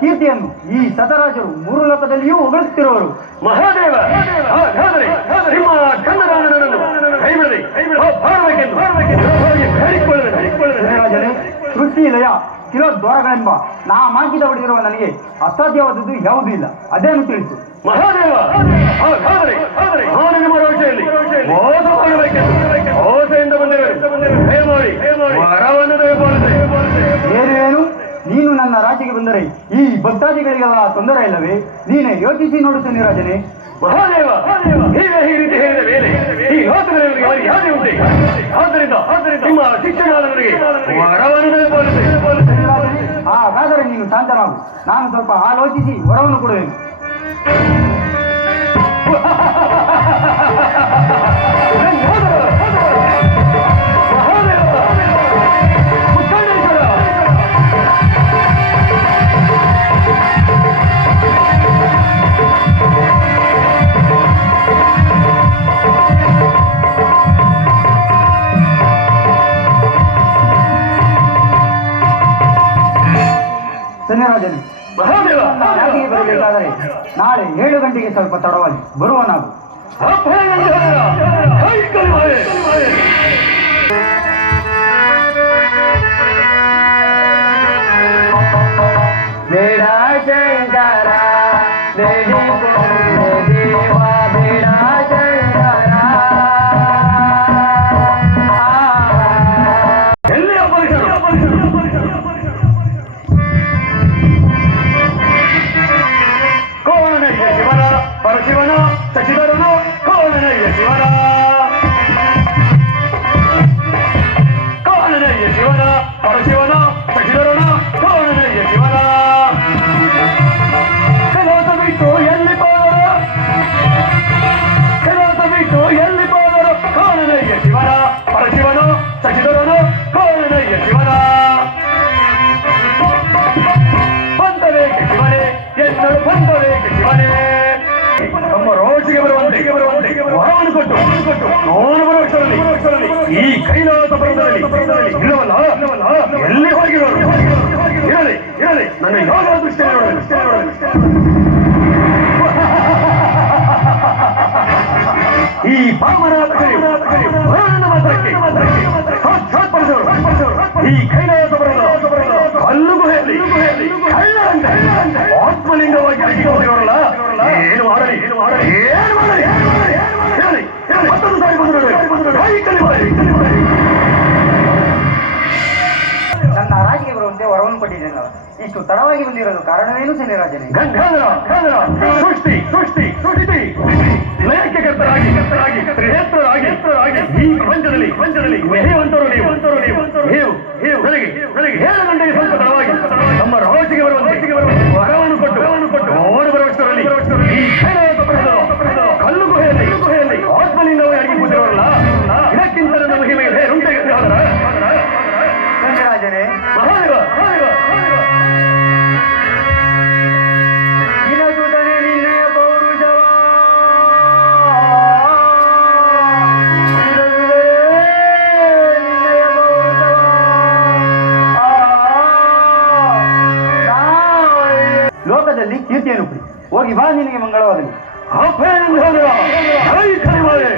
ಕೀರ್ತಿಯನ್ನು ಈ ಸತರಾಜರು ಮೂರು ಲೋಕದಲ್ಲಿಯೂ ಹೊಗಳುತ್ತಿರುವರು ಮಹಾದೇವ! ಸೃಷ್ಟಿ ಲಯ ದ್ವಾರಗಳೆಂಬ ನಾ ಮಾಗಿದ ಹೊಡೆದಿರುವ ನನಗೆ ಅಸಾಧ್ಯವಾದದ್ದು ಯಾವುದೂ ಇಲ್ಲ. ಅದೇನು ತಿಳಿಸು? ಮಹಾದೇವ! ನಿಮ್ಮ ರೋಷೆಯಲ್ಲಿ ಮೋಸ ಮಾಡಬೇಕೆಂದು ಮೋಸೆಯಿಂದ ಬಂದಿರುವೆ. ಬಂದರೆ ಈ ಭಕ್ತಾದಿಗಳಿಗೆಲ್ಲ ತೊಂದರೆ ಇಲ್ಲವೇ? ನೀನೇ ಯೋಚಿಸಿ ನೋಡುತ್ತೇನೆ ರಾಜನೆ. ಮಹಾದೇವ ನೀವೇ ಈ ರೀತಿ ಹೇಳಿದ ಮೇಲೆ ಈ ಲೋಕದಲ್ಲಿ ಅವರಿಗೆ ಯಾವುದೇ ಉಂಟೆ ಆದ್ದರಿಂದ ನಿಮ್ಮ ಶಿಕ್ಷಣಾದವರಿಗೆ ವರವನ್ನು ದಯಪಾಲಿಸಿ ಹಾಗಾದರೆ ನೀನು ಶಾಂತನಾಗು. ನಾನು ಸ್ವಲ್ಪ ಆಲೋಚಿಸಿ ವರವನ್ನು ಕೊಡುವೆನು. ಧನ್ಯರಾಜನೇ ಬರಬೇಕಾದರೆ ನಾಳೆ ಏಳು ಗಂಟೆಗೆ ಸ್ವಲ್ಪ ತಡವಾಗಿ ಬರುವ ನಾವು. ಬೇಡ ಬೇಡಿ ಬರುವಂತೆ ವರವನ್ನು ಕೊಟ್ಟು ನೋನು ಬರುವಷ್ಟರಲ್ಲಿ ಈ ಕೈಲಾಸ ಪರ್ವದಲ್ಲಿ ಇಲ್ಲವಲ್ಲ? ಎಲ್ಲಿ ಹೋಗಿರೋರು? ಹೇಳಿ ಹೇಳಿ. ನನ್ನ ಯೋಗ ದೃಷ್ಟಿ ಈ ಪಾಮರಾತ ಮಾತ್ರಕ್ಕೆ ಸಾಕ್ಷಾತ್ ಪಡಿಸೋರು ಈ ಕೈಲಾಸ ಪರ್ವದ ಕಲ್ಲು ಗುಹೆಯಲ್ಲಿ ಕಳ್ಳರಂತೆ. ಆತ್ಮಲಿಂಗವಾಗಿ ಏನು ನನ್ನ ರಾಜಿಗೆ ಬರುವಂತೆ ವರವನ್ನು ಕೊಟ್ಟಿದ್ದೇನೆ ಇಷ್ಟು ತಡವಾಗಿ ಬಂದಿರಲು ಕಾರಣವೇನು ಶನಿರಾಜನೇ ಗಂಗಾಧರ ಸೃಷ್ಟಿ ಸೃಷ್ಟಿ ಸೃಷ್ಟಿ ಲಯಕ್ಕೆ ಕರ್ತರಾಗಿ ಕರ್ತರಾಗಿ ಶ್ರೇಷ್ಠರಾಗಿ ಈ ಪ್ರಪಂಚದಲ್ಲಿ ಪ್ರಪಂಚದಲ್ಲಿ ಮೆರೆಯುವಂತರು ಲೋಕದಲ್ಲಿ ಕೀರ್ತಿಯನ್ನು ಕುಡಿ ಹೋಗಿ ಬಾ ನಿನಗೆ ಮಂಗಳವಾಗಲಿ ಅಪೇಂದ್ರ ಜೈ ಕರಿಮಾಲೆ